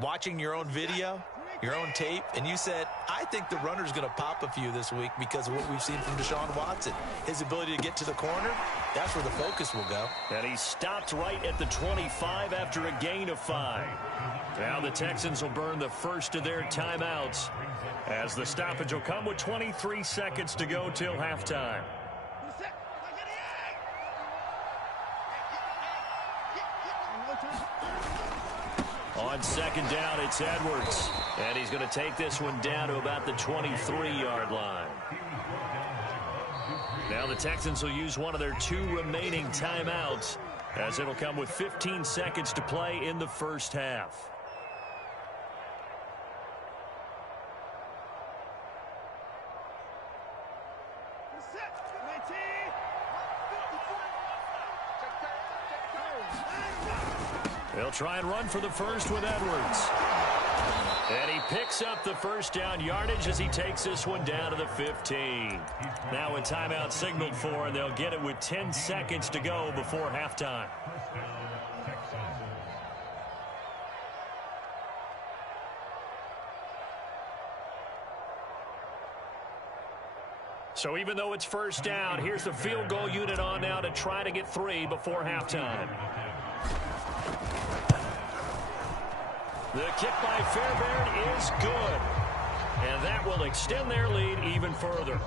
watching your own video, your own tape, and you said, I think the runner's going to pop a few this week because of what we've seen from Deshaun Watson. His ability to get to the corner, that's where the focus will go. And he stopped right at the 25 after a gain of 5. Now the Texans will burn the first of their timeouts as the stoppage will come with 23 seconds to go till halftime. On second down, it's Edwards. And he's going to take this one down to about the 23-yard line. Now the Texans will use one of their 2 remaining timeouts as it'll come with 15 seconds to play in the first half. They'll try and run for the first with Edwards. And he picks up the first down yardage as he takes this one down to the 15. Now a timeout signaled for, and they'll get it with 10 seconds to go before halftime. So even though it's first down, here's the field goal unit on now to try to get 3 before halftime. The kick by Fairbairn is good. And that will extend their lead even further.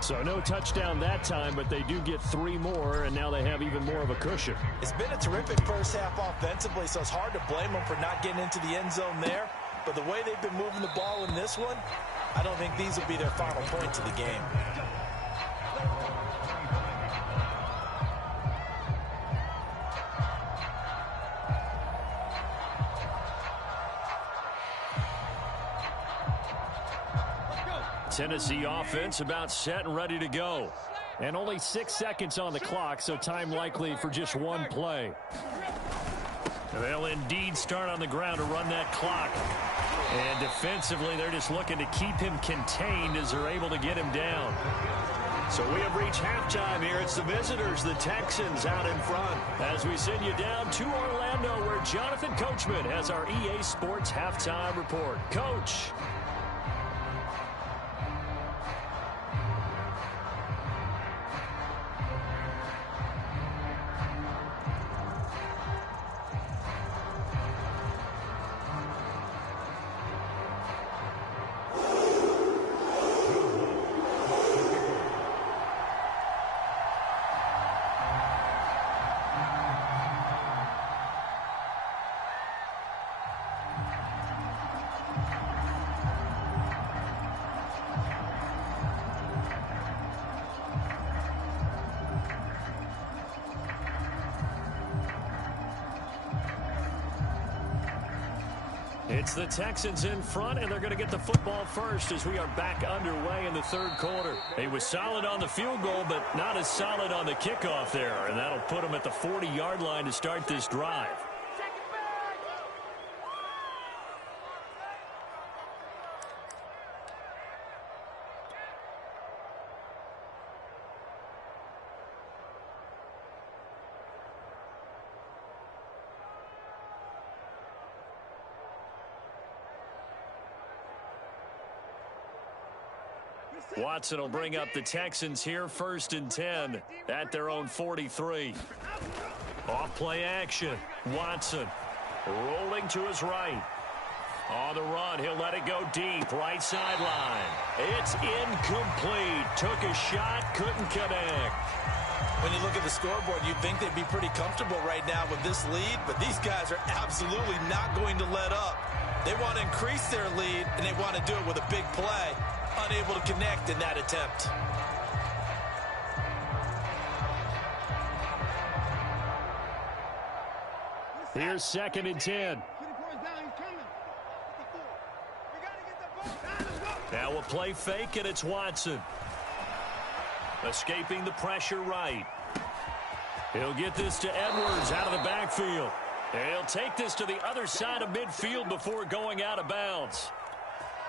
So no touchdown that time, but they do get 3 more, and now they have even more of a cushion. It's been a terrific first half offensively, so it's hard to blame them for not getting into the end zone there. But the way they've been moving the ball in this one, I don't think these will be their final points of the game. Tennessee offense about set and ready to go. And only 6 seconds on the clock, so time likely for just 1 play. They'll indeed start on the ground to run that clock. And defensively, they're just looking to keep him contained as they're able to get him down. So we have reached halftime here. It's the visitors, the Texans, out in front. As we send you down to Orlando, where Jonathan Coachman has our EA Sports halftime report. Coach. It's the Texans in front, and they're going to get the football first as we are back underway in the third quarter. He was solid on the field goal, but not as solid on the kickoff there, and that'll put him at the 40-yard line to start this drive. Watson will bring up the Texans here, 1st and 10 at their own 43. Off play action. Watson rolling to his right. On the run, he'll let it go deep, right sideline. It's incomplete. Took a shot, couldn't connect. When you look at the scoreboard, you'd think they'd be pretty comfortable right now with this lead, but these guys are absolutely not going to let up. They want to increase their lead, and they want to do it with a big play. Unable to connect in that attempt. Here's 2nd and 10. Now a play fake, and it's Watson. Escaping the pressure right. He'll get this to Edwards out of the backfield. He'll take this to the other side of midfield before going out of bounds.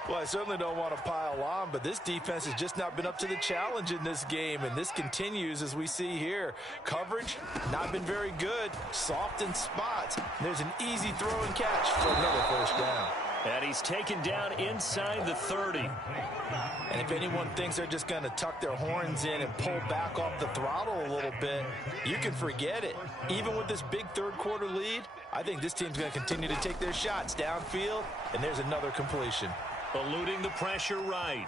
Well, I certainly don't want to pile on, but this defense has just not been up to the challenge in this game, and this continues as we see here. Coverage, not been very good. Soft in spots. There's an easy throw and catch for another first down. And he's taken down inside the 30. And if anyone thinks they're just going to tuck their horns in and pull back off the throttle a little bit, you can forget it. Even with this big third-quarter lead, I think this team's going to continue to take their shots downfield, and there's another completion. Eluding the pressure right.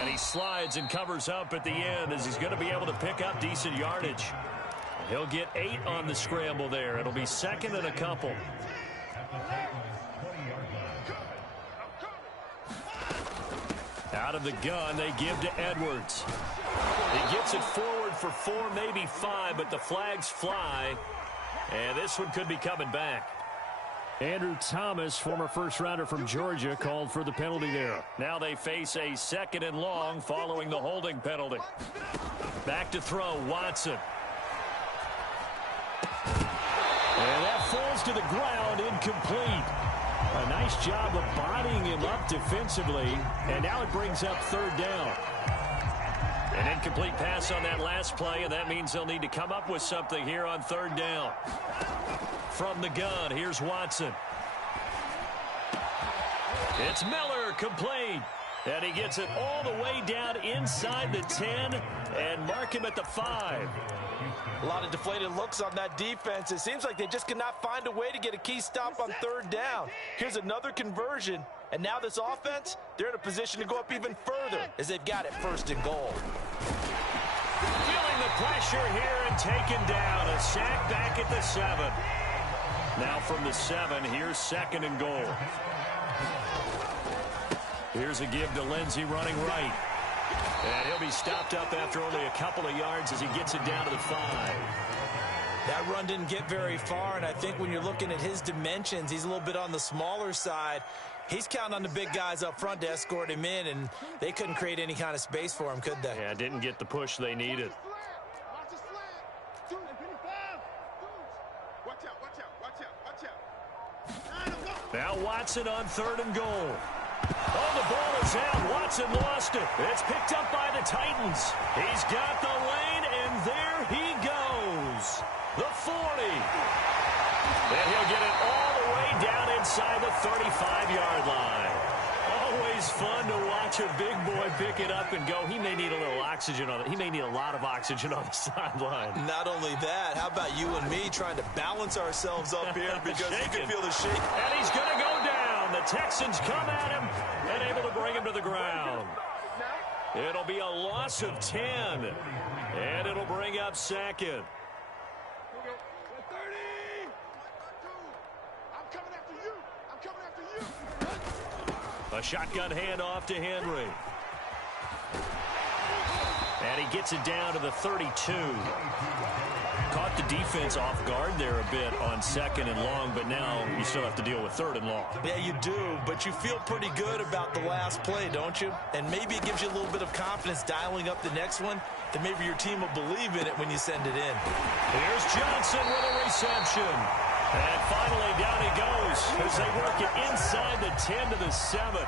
And he slides and covers up at the end as he's going to be able to pick up decent yardage. He'll get 8 on the scramble there. It'll be second and a couple. Out of the gun, they give to Edwards. He gets it forward for 4, maybe 5, but the flags fly. And this one could be coming back. Andrew Thomas, former first-rounder from Georgia, called for the penalty there. Now they face a second and long following the holding penalty. Back to throw, Watson. And that falls to the ground, incomplete. A nice job of bodying him up defensively, and now it brings up third down. An incomplete pass on that last play, and that means they'll need to come up with something here on third down. From the gun, here's Watson. It's Miller, complete. And he gets it all the way down inside the 10 and mark him at the 5. A lot of deflated looks on that defense. It seems like they just cannot find a way to get a key stop on third down. Here's another conversion, and now this offense, they're in a position to go up even further as they've got it first and goal. Feeling the pressure here and taken down. A sack back at the 7. Now from the 7, here's second and goal. Here's a give to Lindsey running right. And he'll be stopped up after only a couple of yards as he gets it down to the 5. That run didn't get very far, and I think when you're looking at his dimensions, he's a little bit on the smaller side. He's counting on the big guys up front to escort him in, and they couldn't create any kind of space for him, could they? Yeah, didn't get the push they needed. Now Watson on third and goal. Oh, the ball is out. Watson lost it. It's picked up by the Titans. He's got the lane, and there he goes. The 40. And he'll get it all the way down inside the 35-yard line. Always fun to watch a big boy pick it up and go. He may need a little oxygen on it. He may need a lot of oxygen on the sideline. Not only that, how about you and me trying to balance ourselves up here because you can feel the shake. And he's going to go down. The Texans come at him and able to bring him to the ground. It'll be a loss of 10. And it'll bring up second. A shotgun handoff to Henry. And he gets it down to the 32. Caught the defense off guard there a bit on second and long, but now you still have to deal with third and long. Yeah, you do, but you feel pretty good about the last play, don't you? And maybe it gives you a little bit of confidence dialing up the next one, that maybe your team will believe in it when you send it in. Here's Johnson with a reception. And finally, down he goes as they work it inside the 10 to the 7.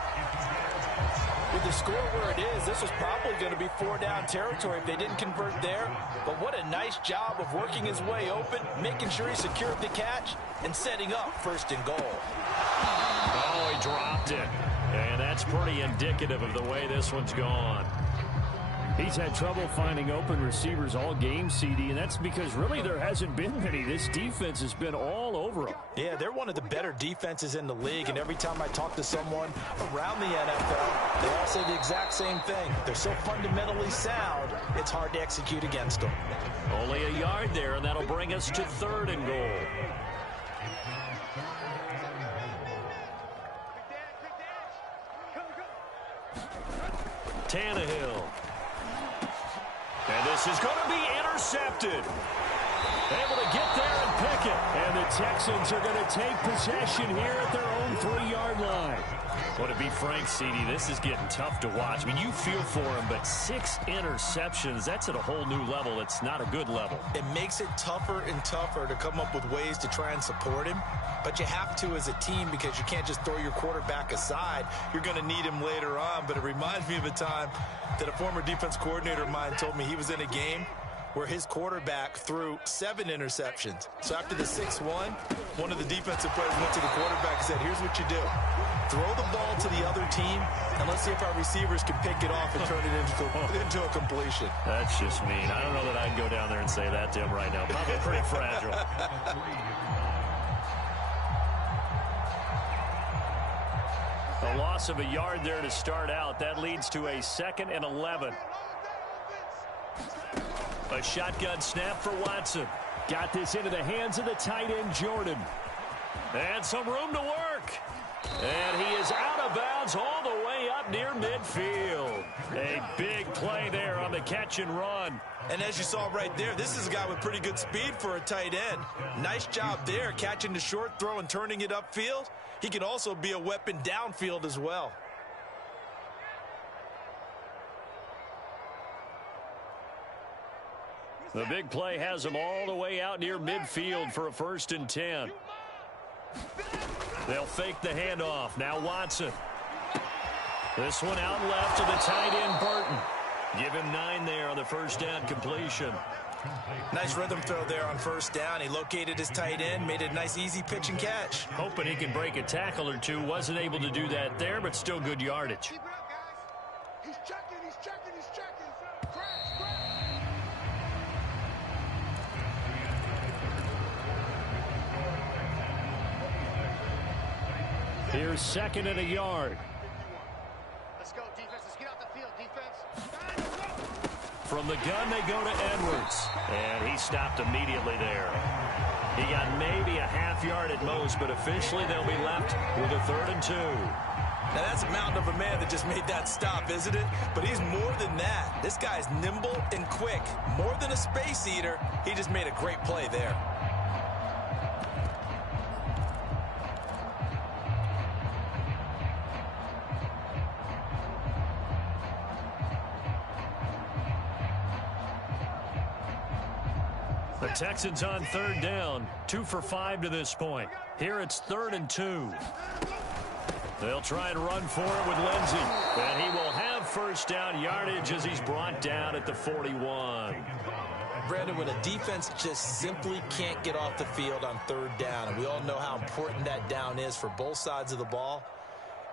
With the score where it is, this was probably going to be 4-down territory if they didn't convert there. But what a nice job of working his way open, making sure he secured the catch, and setting up first and goal. Oh, he dropped it. And that's pretty indicative of the way this one's gone. He's had trouble finding open receivers all game, CD, and that's because really there hasn't been many. This defense has been all over him. Yeah, they're one of the better defenses in the league, and every time I talk to someone around the NFL, they all say the exact same thing. They're so fundamentally sound, it's hard to execute against them. Only a yard there, and that'll bring us to third and goal. Tannehill. And this is going to be intercepted. Able to get there and pick it. And the Texans are going to take possession here at their own 3-yard line. Well, to be frank, CD, this is getting tough to watch. I mean, you feel for him, but 6 interceptions, that's at a whole new level. It's not a good level. It makes it tougher and tougher to come up with ways to try and support him. But you have to as a team because you can't just throw your quarterback aside. You're going to need him later on. But it reminds me of a time that a former defense coordinator of mine told me he was in a game where his quarterback threw 7 interceptions. So after the 6-1, one of the defensive players went to the quarterback and said, here's what you do. Throw the ball to the other team, and let's see if our receivers can pick it off and turn it into a completion. That's just mean. I don't know that I'd go down there and say that to him right now. Probably pretty fragile. A loss of a yard there to start out. That leads to a 2nd and 11. A shotgun snap for Watson. Got this into the hands of the tight end, Jordan. And some room to work. And he is out of bounds all the way up near midfield. A big play there on the catch and run. And as you saw right there, this is a guy with pretty good speed for a tight end. Nice job there, catching the short throw and turning it upfield. He can also be a weapon downfield as well. The big play has him all the way out near midfield for a 1st and 10. They'll fake the handoff. Now Watson. This one out left to the tight end, Burton. Give him 9 there on the 1st down completion. Nice rhythm throw there on 1st down. He located his tight end, made a nice easy pitch and catch. Hoping he can break a tackle or two. Wasn't able to do that there, but still good yardage. He's checking, he's checking, he's checking. Here's 2nd and a yard. Let's go, defense. Let's get out the field, defense. From the gun, they go to Edwards. And he stopped immediately there. He got maybe a half yard at most, but officially they'll be left with a 3rd and 2. Now that's a mountain of a man that just made that stop, isn't it? But he's more than that. This guy's nimble and quick. More than a space eater, he just made a great play there. The Texans on 3rd down, 2 for 5 to this point. Here it's 3rd and 2. They'll try and run for it with Lindsey. And he will have 1st down yardage as he's brought down at the 41. Brandon, when a defense just simply can't get off the field on 3rd down, and we all know how important that down is for both sides of the ball,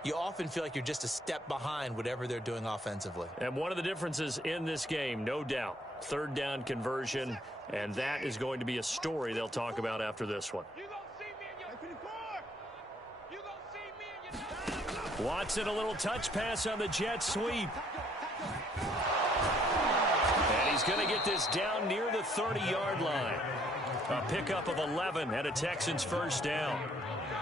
you often feel like you're just a step behind whatever they're doing offensively. And one of the differences in this game, no doubt, 3rd down conversion, and that is going to be a story they'll talk about after this one. Watson, a little touch pass on the jet sweep. And he's going to get this down near the 30-yard line. A pickup of 11 and a Texans 1st down.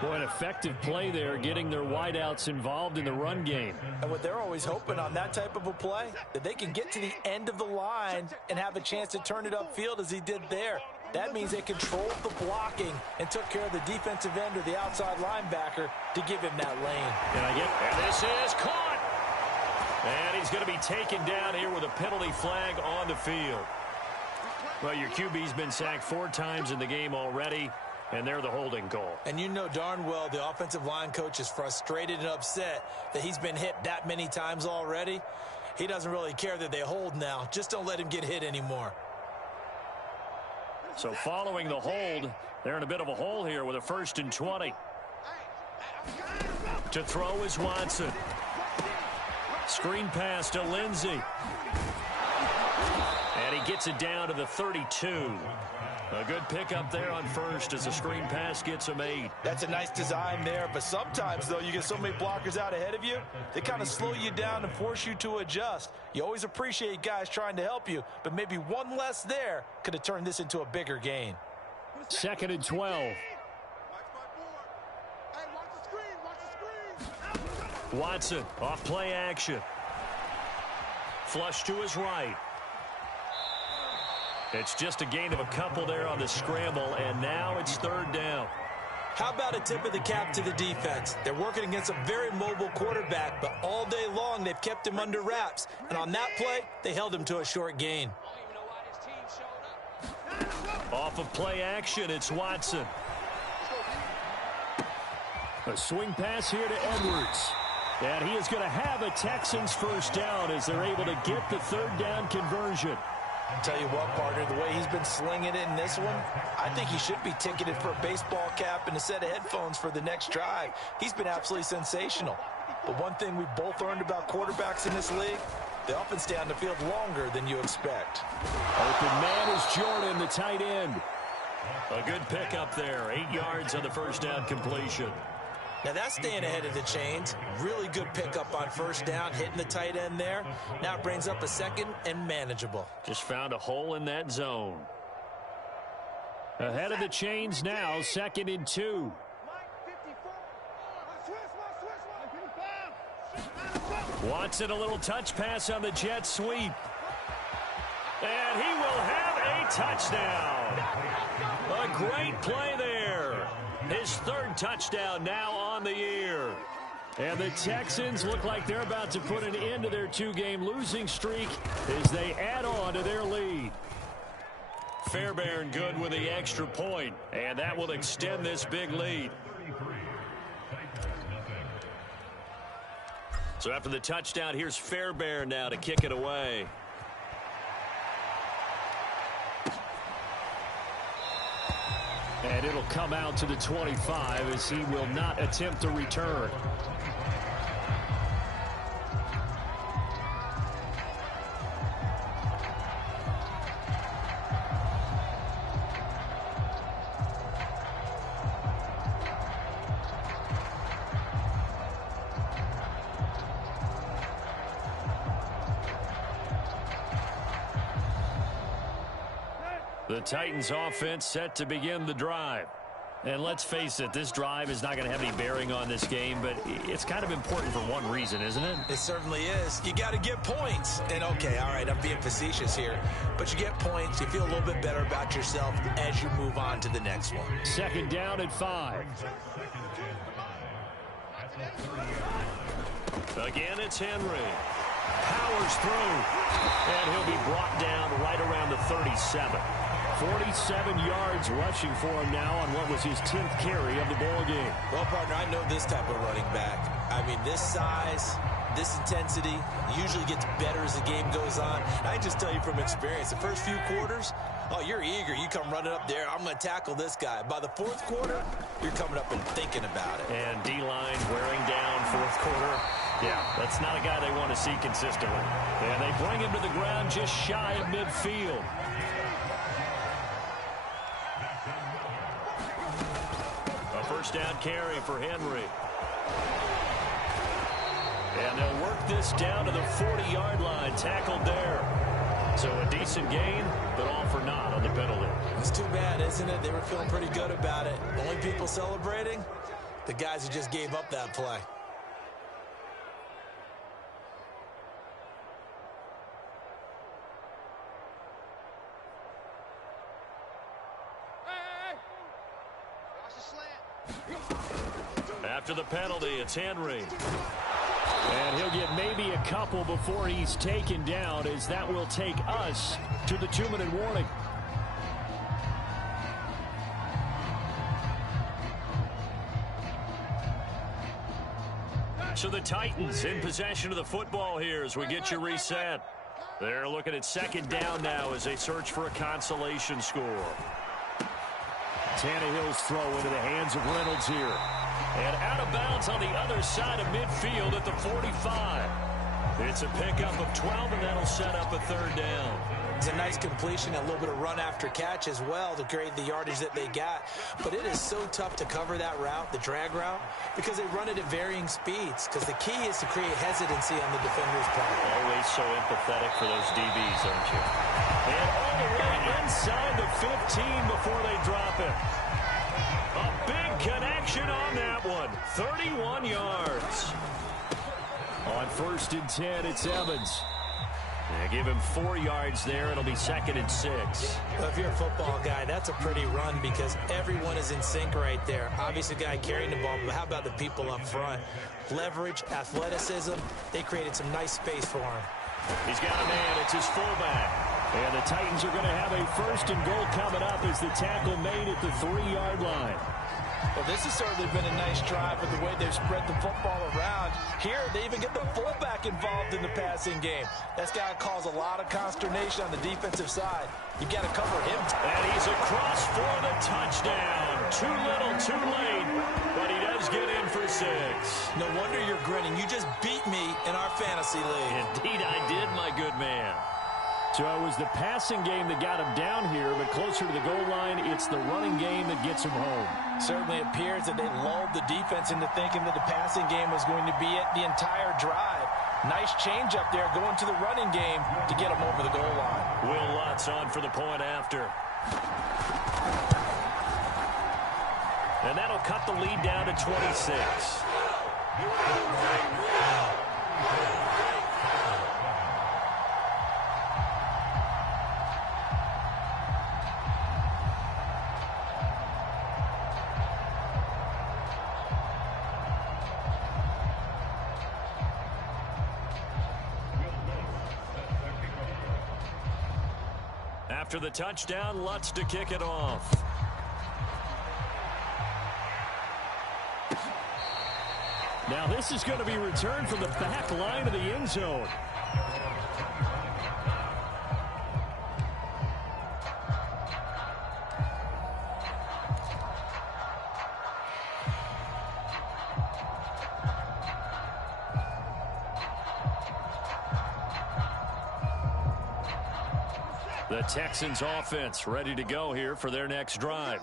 Boy, an effective play there, getting their wideouts involved in the run game. And what they're always hoping on that type of a play, that they can get to the end of the line and have a chance to turn it upfield as he did there. That means they controlled the blocking and took care of the defensive end or the outside linebacker to give him that lane. And this is caught. And he's going to be taken down here with a penalty flag on the field. Well, your QB's been sacked 4 times in the game already, and they're the holding call. And you know darn well the offensive line coach is frustrated and upset that he's been hit that many times already. He doesn't really care that they hold now. Just don't let him get hit anymore. So following the hold, they're in a bit of a hole here with a 1st and 20. To throw is Watson. Screen pass to Lindsey. And he gets it down to the 32. A good pickup there on 1st as the screen pass gets him 8. That's a nice design there, but sometimes, though, you get so many blockers out ahead of you, they kind of slow you down and force you to adjust. You always appreciate guys trying to help you, but maybe one less there could have turned this into a bigger gain. 2nd and 12. Watson off play action. Flush to his right. It's just a gain of a couple there on the scramble, and now it's 3rd down. How about a tip of the cap to the defense? They're working against a very mobile quarterback, but all day long they've kept him under wraps. And on that play, they held him to a short gain. Off of play action, it's Watson. A swing pass here to Edwards. And he is going to have a Texans 1st down as they're able to get the 3rd down conversion. Tell you what, partner, the way he's been slinging it in this one, I think he should be ticketed for a baseball cap and a set of headphones for the next drive. He's been absolutely sensational. But one thing we've both learned about quarterbacks in this league, they often stay on the field longer than you expect. Open man is Jordan, the tight end. A good pickup there. 8 yards on the first down completion. Now that's staying ahead of the chains. Really good pickup on first down, hitting the tight end there. Now it brings up a second and manageable. Just found a hole in that zone. Ahead of the chains now, 2nd and 2. Watson a little touch pass on the jet sweep. And he will have a touchdown. A great play there. His 3rd touchdown now on the year. And the Texans look like they're about to put an end to their 2-game losing streak as they add on to their lead. Fairbairn good with the extra point, and that will extend this big lead. So after the touchdown, here's Fairbairn now to kick it away. And it'll come out to the 25 as he will not attempt to return. The Titans offense set to begin the drive. And let's face it, this drive is not going to have any bearing on this game, but it's kind of important for one reason, isn't it? It certainly is. You got to get points. And okay, all right, I'm being facetious here, but you get points, you feel a little bit better about yourself as you move on to the next one. 2nd down at 5. Again, it's Henry. Powers through. And he'll be brought down right around the 37. 47 yards rushing for him now on what was his 10th carry of the ball game. Well, partner, I know this type of running back. I mean, this size, this intensity usually gets better as the game goes on. I just tell you from experience, the first few quarters, oh, you're eager. You come running up there, I'm going to tackle this guy. By the 4th quarter, you're coming up and thinking about it. And D-line wearing down 4th quarter. Yeah, that's not a guy they want to see consistently. And they bring him to the ground just shy of midfield. A first down carry for Henry. And they'll work this down to the 40-yard line, tackled there. So a decent gain, but all for naught on the penalty. It's too bad, isn't it? They were feeling pretty good about it. Only people celebrating, the guys who just gave up that play. After the penalty, it's Henry. And he'll get maybe a couple before he's taken down, as that will take us to the 2-minute warning. So the Titans in possession of the football here as we get you reset. They're looking at 2nd down now as they search for a consolation score. Tannehill's throw into the hands of Reynolds here. And out of bounds on the other side of midfield at the 45. It's a pickup of 12, and that'll set up a 3rd down. It's a nice completion, a little bit of run after catch as well to create the yardage that they got. But it is so tough to cover that route, the drag route, because they run it at varying speeds. Because the key is to create hesitancy on the defender's part. Always so empathetic for those DBs, aren't you? And all the way inside the 15 before they drop it. A big connection on that one. 31 yards. On 1st and 10, it's Evans. They give him 4 yards there. It'll be 2nd and 6. Well, if you're a football guy, that's a pretty run because everyone is in sync right there. Obviously, the guy carrying the ball, but how about the people up front? Leverage, athleticism, they created some nice space for him. He's got a man. It's his fullback. And the Titans are going to have a 1st and goal coming up as the tackle made at the 3-yard line. Well, this has certainly been a nice drive with the way they've spread the football around. Here, they even get the fullback involved in the passing game. That's got to cause a lot of consternation on the defensive side. You've got to cover him. And he's across for the touchdown. Too little, too late, but he does get in for 6. No wonder you're grinning. You just beat me in our fantasy league. Indeed I did, my good man. So it was the passing game that got him down here, but closer to the goal line, it's the running game that gets him home. Certainly appears that they lulled the defense into thinking that the passing game was going to be it the entire drive. Nice change up there going to the running game to get him over the goal line. Will Lutz on for the point after. And that'll cut the lead down to 26. After the touchdown, Lutz to kick it off. Now this is going to be returned from the back line of the end zone. The Texans offense ready to go here for their next drive.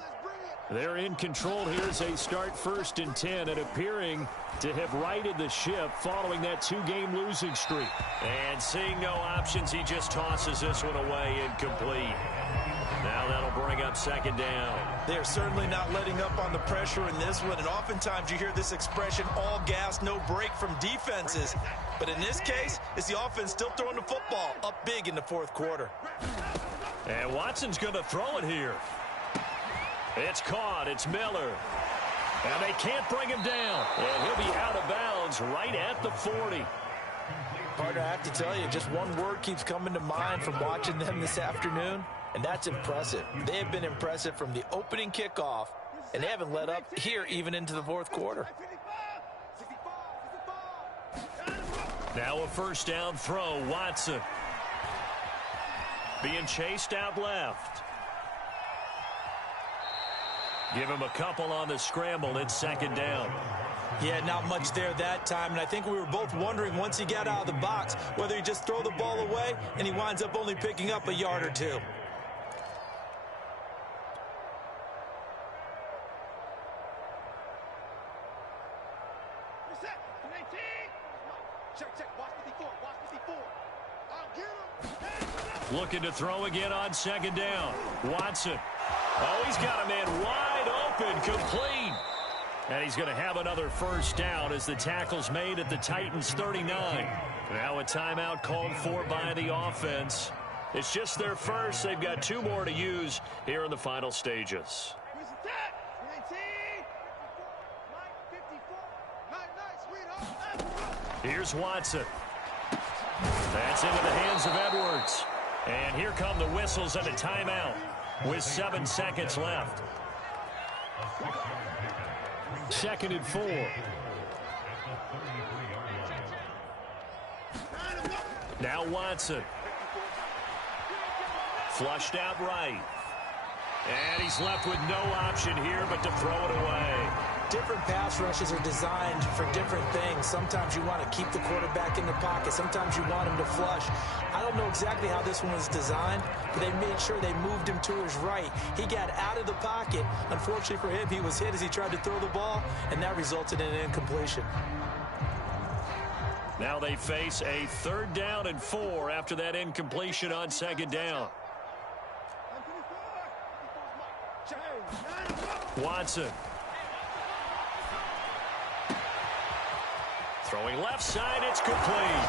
They're in control here as they start 1st and 10 and appearing to have righted the ship following that 2-game losing streak. And seeing no options, he just tosses this one away incomplete. Now that'll bring up 2nd down. They're certainly not letting up on the pressure in this one, and oftentimes you hear this expression, all gas, no break from defenses. But in this case, it's the offense still throwing the football up big in the 4th quarter. And Watson's going to throw it here. It's caught. It's Miller. And they can't bring him down. And he'll be out of bounds right at the 40. Partner, I have to tell you, just one word keeps coming to mind from watching them this afternoon, and that's impressive. They have been impressive from the opening kickoff, and they haven't let up here even into the 4th quarter. Now a 1st down throw. Watson being chased out left. Give him a couple on the scramble. It's 2nd down. Yeah, not much there that time, and I think we were both wondering once he got out of the box whether he just throw the ball away and he winds up only picking up a yard or 2. Looking to throw again on 2nd down. Watson. Oh, he's got a man wide open, complete. And he's going to have another 1st down as the tackle's made at the Titans' 39. Now a timeout called for by the offense. It's just their first. They've got 2 more to use here in the final stages. Here's Watson. That's into the hands of Edwards. And here come the whistles and a timeout with 7 seconds left. 2nd and 4. Now Watson. Flushed out right. And he's left with no option here but to throw it away. Different pass rushes are designed for different things. Sometimes you want to keep the quarterback in the pocket. Sometimes you want him to flush. I don't know exactly how this one was designed, but they made sure they moved him to his right. He got out of the pocket. Unfortunately for him, he was hit as he tried to throw the ball, and that resulted in an incompletion. Now they face a 3rd down and 4 after that incompletion on 2nd down. Watson. Throwing left side, it's complete.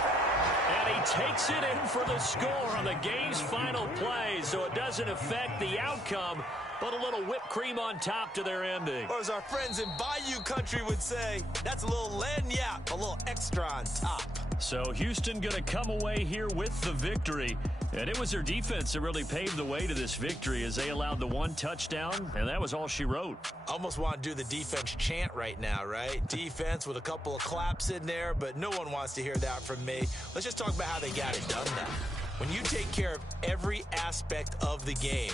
And he takes it in for the score on the game's final play, so it doesn't affect the outcome, But a little whipped cream on top to their ending. Or as our friends in Bayou Country would say, that's a little lagniappe, a little extra on top. So Houston going to come away here with the victory. And it was their defense that really paved the way to this victory as they allowed the one touchdown, and that was all she wrote. Almost want to do the defense chant right now, right? Defense with a couple of claps in there, but no one wants to hear that from me. Let's just talk about how they got it done now. When you take care of every aspect of the game,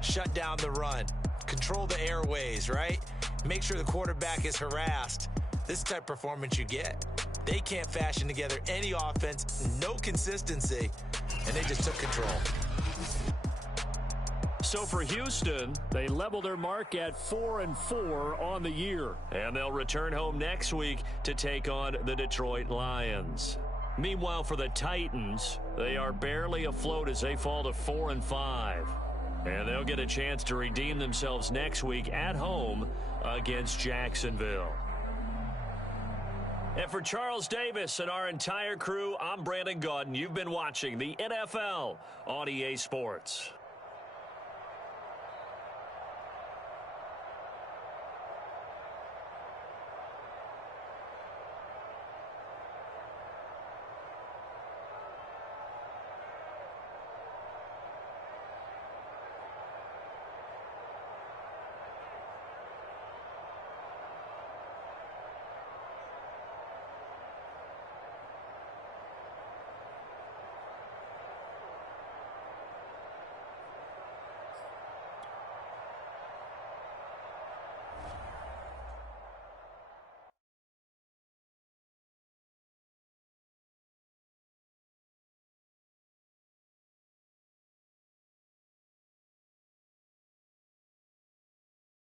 shut down the run, control the airways, right? Make sure the quarterback is harassed. This is the type of performance you get. They can't fashion together any offense, no consistency, and they just took control. So for Houston, they level their mark at 4-4 on the year. And they'll return home next week to take on the Detroit Lions. Meanwhile, for the Titans, they are barely afloat as they fall to 4-5. And they'll get a chance to redeem themselves next week at home against Jacksonville. And for Charles Davis and our entire crew, I'm Brandon Gaudin. You've been watching the NFL on EA Sports.